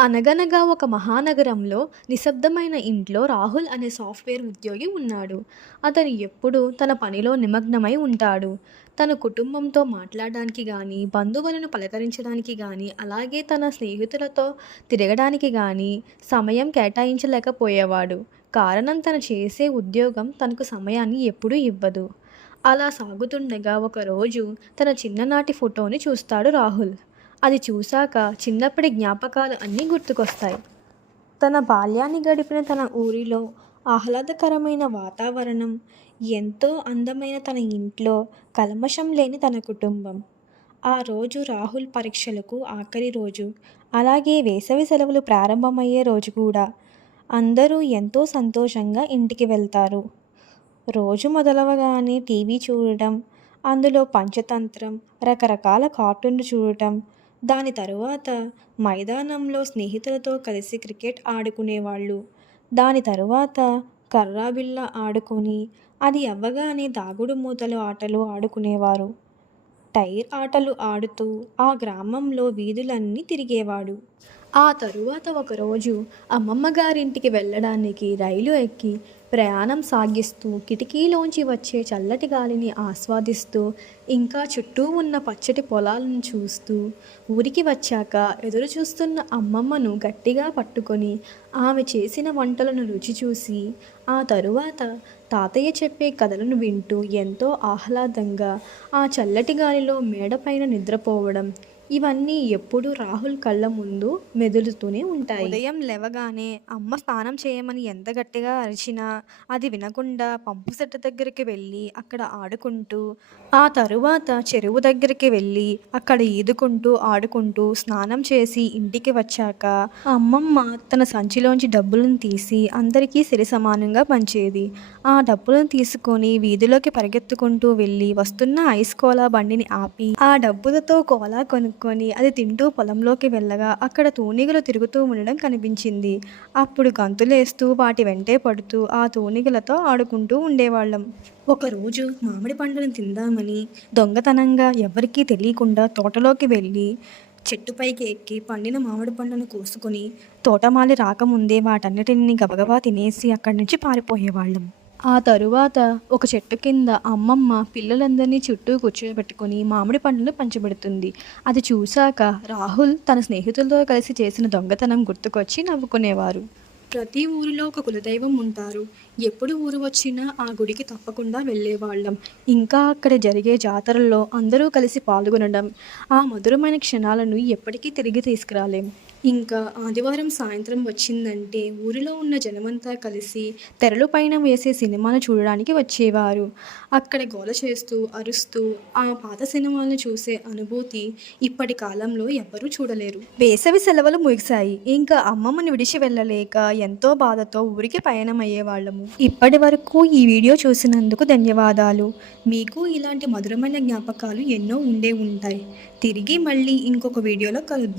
అనగనగా ఒక మహానగరంలో నిశ్శబ్దమైన ఇంట్లో రాహుల్ అనే సాఫ్ట్వేర్ ఉద్యోగి ఉన్నాడు. అతను ఎప్పుడూ తన పనిలో నిమగ్నమై ఉంటాడు. తన కుటుంబంతో మాట్లాడడానికి గానీ, బంధువులను పలకరించడానికి గానీ, అలాగే తన స్నేహితులతో తిరగడానికి గానీ సమయం కేటాయించలేకపోయేవాడు. కారణం తను చేసే ఉద్యోగం తనకు సమయాన్ని ఎప్పుడూ ఇవ్వదు. అలా సాగుతుండగా ఒకరోజు తన చిన్ననాటి ఫోటోని చూస్తాడు రాహుల్. అది చూశాక చిన్నప్పటి జ్ఞాపకాలు అన్నీ గుర్తుకొస్తాయి. తన బాల్యాన్ని గడిపిన తన ఊరిలో ఆహ్లాదకరమైన వాతావరణం, ఎంతో అందమైన తన ఇంట్లో, కల్మషం లేని తన కుటుంబం. ఆ రోజు రాహుల్ పరీక్షలకు ఆఖరి రోజు. అలాగే వేసవి సెలవులు ప్రారంభమయ్యే రోజు కూడా. అందరూ ఎంతో సంతోషంగా ఇంటికి వెళ్తారు. రోజు మొదలవగానే టీవీ చూడటం, అందులో పంచతంత్రం, రకరకాల కార్టూన్లు చూడటం, దాని తరువాత మైదానంలో స్నేహితులతో కలిసి క్రికెట్ ఆడుకునేవాళ్ళు. దాని తరువాత కర్రాబిళ్ళ ఆడుకొని, అది అవ్వగానే దాగుడు మూతలు ఆటలు ఆడుకునేవారు. టైర్ ఆటలు ఆడుతూ ఆ గ్రామంలో వీధులన్నీ తిరిగేవాడు. ఆ తరువాత ఒకరోజు అమ్మమ్మ గారింటికి వెళ్ళడానికి రైలు ఎక్కి ప్రయాణం సాగిస్తూ కిటికీలోంచి వచ్చే చల్లటి గాలిని ఆస్వాదిస్తూ, ఇంకా చుట్టూ ఉన్న పచ్చటి పొలాలను చూస్తూ ఊరికి వచ్చాక ఎదురు చూస్తున్న అమ్మమ్మను గట్టిగా పట్టుకొని ఆమె చేసిన వంటలను రుచి చూసి, ఆ తరువాత తాతయ్య చెప్పే కథలను వింటూ ఎంతో ఆహ్లాదంగా ఆ చల్లటి గాలిలో మేడపైన నిద్రపోవడం, ఇవన్నీ ఎప్పుడూ రాహుల్ కళ్ళ ముందు మెదులుతూనే ఉంటాయి. ఉదయం లేవగానే అమ్మ స్నానం చేయమని ఎంత గట్టిగా అరిచినా అది వినకుండా పంపు సెట్ దగ్గరికి వెళ్ళి అక్కడ ఆడుకుంటూ, ఆ తరువాత చెరువు దగ్గరికి వెళ్ళి అక్కడ ఈదుకుంటూ ఆడుకుంటూ స్నానం చేసి ఇంటికి వచ్చాక అమ్మమ్మ తన సంచిలోంచి డబ్బులను తీసి అందరికీ సరి సమానంగా పంచేది. ఆ డబ్బులను తీసుకొని వీధిలోకి పరిగెత్తుకుంటూ వెళ్ళి వస్తున్న ఐస్ కోలా బండిని ఆపి ఆ డబ్బులతో కోలా కొనుక్కొని అది తింటూ పొలంలోకి వెళ్ళగా అక్కడ తూనిగలు తిరుగుతూ ఉండడం కనిపించింది. అప్పుడు గంతులేస్తూ వాటి వెంటే పడుతూ ఆ తూనిగలతో ఆడుకుంటూ ఉండేవాళ్ళం. ఒకరోజు మామిడి పండును తిందామని దొంగతనంగా ఎవరికీ తెలియకుండా తోటలోకి వెళ్ళి చెట్టుపైకి ఎక్కి పండిన మామిడి పండును కోసుకొని తోటమాలి రాకముందే వాటన్నిటిని గబగబా తినేసి అక్కడి నుంచి పారిపోయేవాళ్ళం. ఆ తరువాత ఒక చెట్టు కింద అమ్మమ్మ పిల్లలందరినీ చుట్టూ కూర్చోబెట్టుకొని మామిడి పండును పంచిపెడుతుంది. అది చూశాక రాహుల్ తన స్నేహితులతో కలిసి చేసిన దొంగతనం గుర్తుకొచ్చి నవ్వుకునేవారు. ప్రతి ఊరిలో ఒక కులదైవం ఉంటారు. ఎప్పుడు ఊరు వచ్చినా ఆ గుడికి తప్పకుండా వెళ్ళేవాళ్ళం. ఇంకా అక్కడ జరిగే జాతరల్లో అందరూ కలిసి పాల్గొనడం, ఆ మధురమైన క్షణాలను ఎప్పటికీ తిరిగి తీసుకురాలేం. ఇంకా ఆదివారం సాయంత్రం వచ్చిందంటే ఊరిలో ఉన్న జనమంతా కలిసి తెరలు పైన వేసే సినిమాను చూడడానికి వచ్చేవారు. అక్కడ గోల చేస్తూ అరుస్తూ ఆ పాత సినిమాలను చూసే అనుభూతి ఇప్పటి కాలంలో ఎవ్వరూ చూడలేరు. వేసవి సెలవులు ముగిశాయి. ఇంకా అమ్మమ్మని విడిచి వెళ్ళలేక ఎంతో బాధతో ఊరికి పయనమయ్యేవాళ్ళము. ఇప్పటి వరకు ఈ వీడియో చూసినందుకు ధన్యవాదాలు. మీకు ఇలాంటి మధురమైన జ్ఞాపకాలు ఎన్నో ఉండే ఉంటాయి. తిరిగి మళ్ళీ ఇంకొక వీడియోలో కలుద్దాం.